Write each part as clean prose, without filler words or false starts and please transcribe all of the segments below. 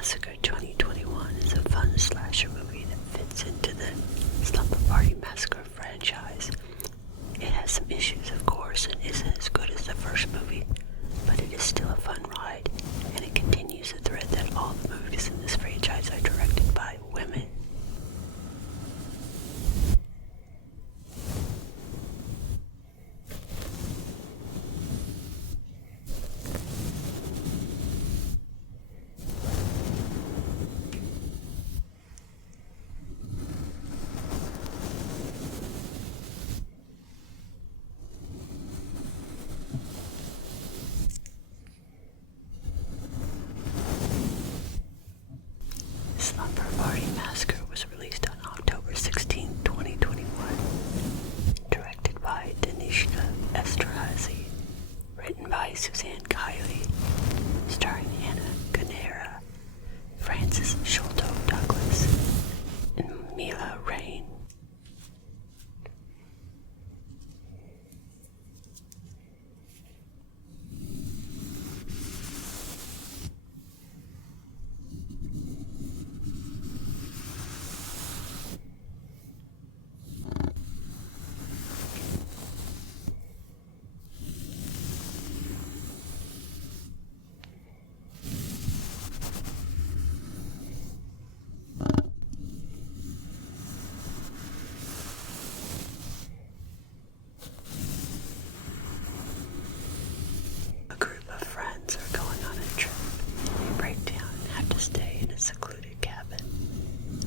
Massacre 2021 is a fun slasher movie that fits into the Slumber Party Massacre franchise. It has some issues, of course, and isn't as good as the first movie, but it is still a fun ride, and it continues the thread that all the movies in this franchise are directed by women. Slumber Party Massacre was released on October 16, 2021, directed by Danishka Esterhazy, written by Suzanne Kiley, starring Anna Gunnera, Frances Sholto Douglas, and Mila Rain. A group of friends are going on a trip. They break down and have to stay in a secluded cabin.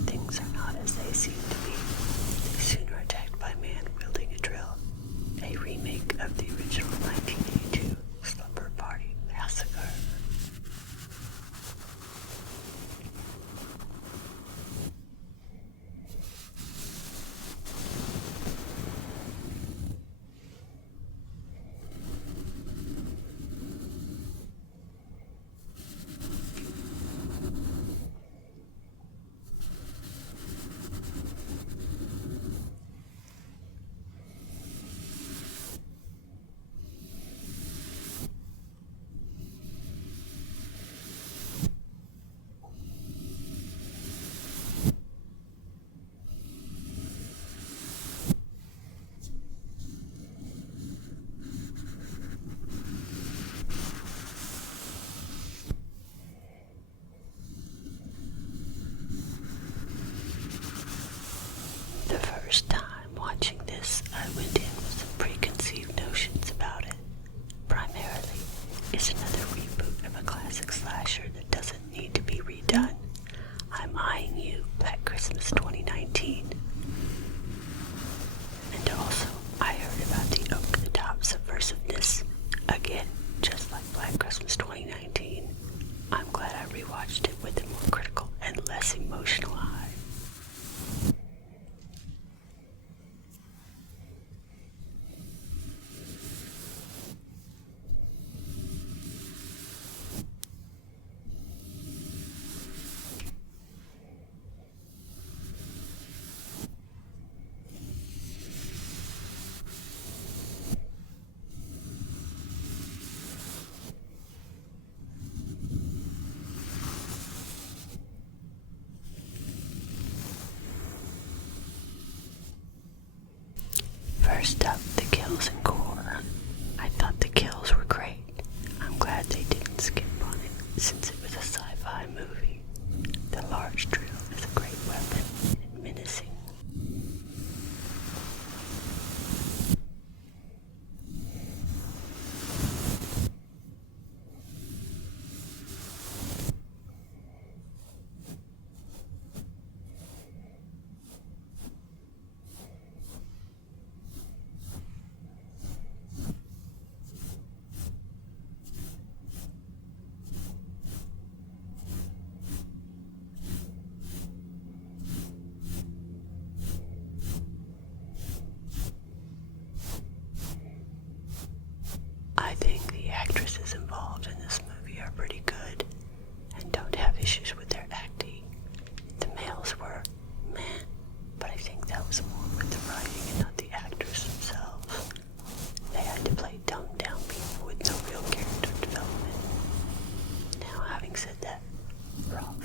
Things are not as they seem to be. They soon are attacked by a man wielding a drill. A remake of the original 1982 Slumber Party Massacre. The first time watching this, I went in with some preconceived notions about it. Primarily, it's another reboot of a classic slasher that doesn't need to be redone. I'm eyeing you, Black Christmas 2019. And also, I heard about the over-the-top subversiveness. Again, just like Black Christmas 2019. I'm glad I rewatched it with a more critical and less emotional eye. First up, the kills and gore. I thought the kills were great. I'm glad they didn't skip on it, since it was a sci-fi movie. The large drill is a great weapon and menacing. I think the actresses involved in this movie are pretty good and don't have issues with their acting. The males were meh, but I think that was more with the writing and not the actors themselves. They had to play dumbed down people with no real character development. Now, having said that, we're all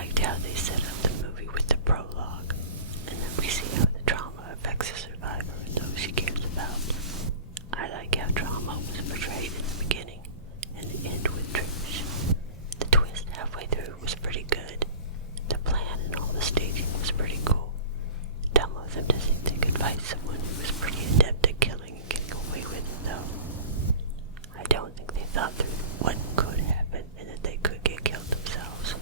liked how they set up the movie with the prologue, and then we see how the trauma affects the survivor and those she cares about. I like how trauma was portrayed in the beginning and the end with Trish. The twist halfway through was pretty good. The plan and all the staging was pretty cool. Dumb of them to think they could fight someone who was pretty adept at killing and getting away with it, though. I don't think they thought through what could happen and that they could get killed themselves.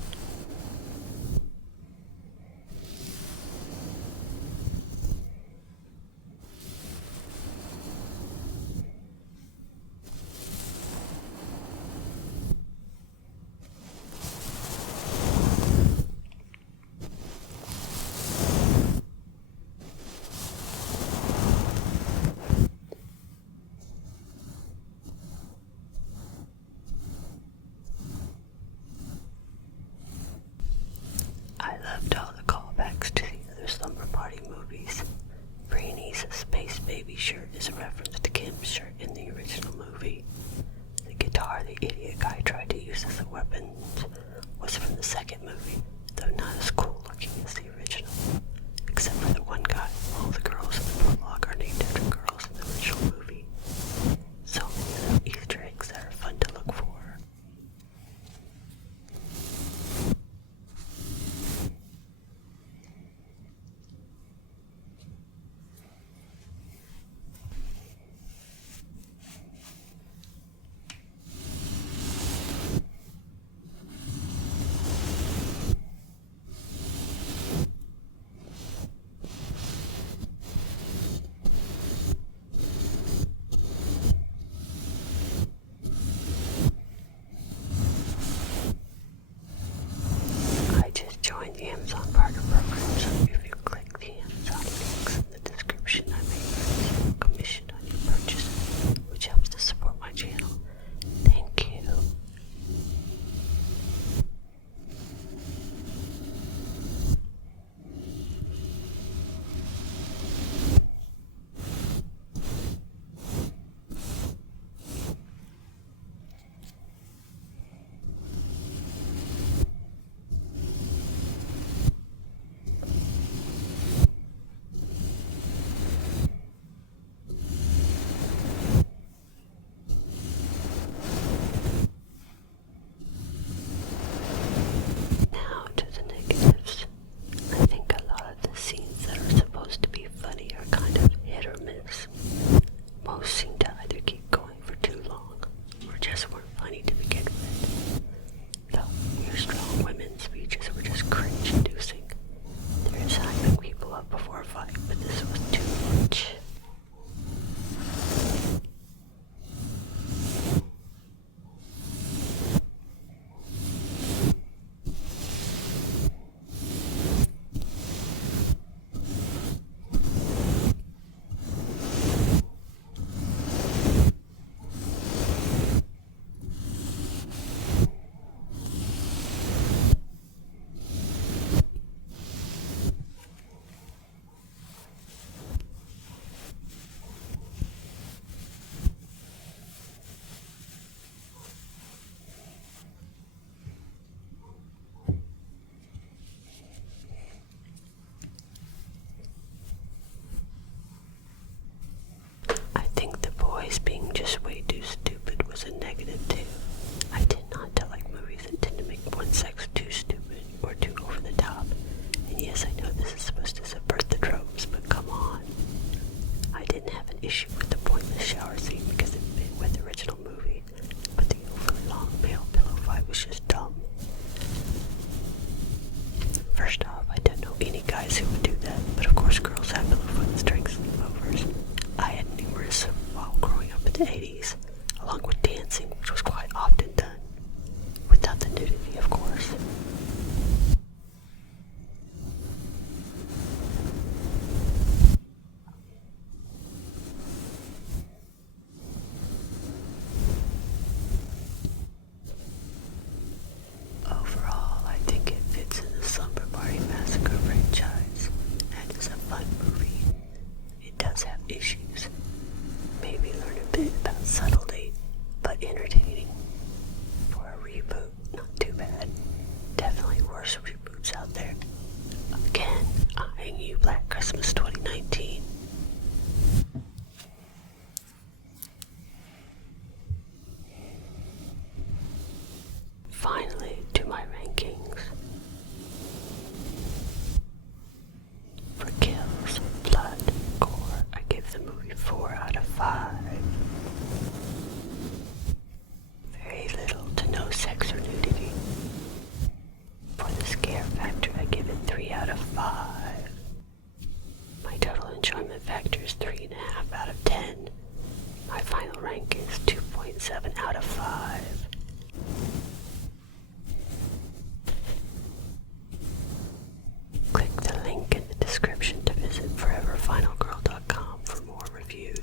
I loved all the callbacks to the other Slumber Party movies. Brainy's Space Baby shirt is a reference to Kim's shirt in the original movie. The guitar the idiot guy tried to use as a weapon was from the second movie, though not as cool looking as the original. Except for the one guy, all the girls in the prologue are named after girls in the original movie. So many little Easter eggs that are fun to look for. Join the Amazon Partner Program, so if you click the Amazon links in the description, I may receive a commission on your purchase, which helps to support my channel. Thank you. Being just way too stupid was a negative too. I did not like movies that tend to make one sex too stupid or too over the top. And yes, I know this is supposed to subvert the tropes, but come on. I didn't have an issue with the pointless shower scene because it fit with the original movie, but the overly long male pillow fight was just dumb. First off, I don't know any guys who would do that, but of course girls have pillow fights during sleepovers. I had numerous while growing up in the 80s, along with dancing, which was quite often done, without the nudity, of course. Overall, I think it fits in the Slumber Party Massacre franchise, and is a fun movie. It does have issues. Maybe learn a bit about subtlety, but entertaining. For a reboot, not too bad. Definitely worse reboot reviews out there. Again, eyeing you, Black Christmas 2019. Finally, to my rankings. For kills, blood, gore, I give the movie 4 out of 5. Very little to no sex or nudity. For the scare factor, I give it 3 out of 5. My total enjoyment factor is 3.5 out of 10. My final rank is 2.7 out of 5. Click the link in the description to visit foreverfinalgirl.com for more reviews.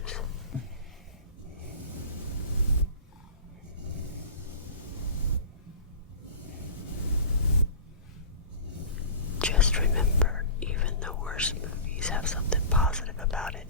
Just remember, even the worst movies have something positive about it.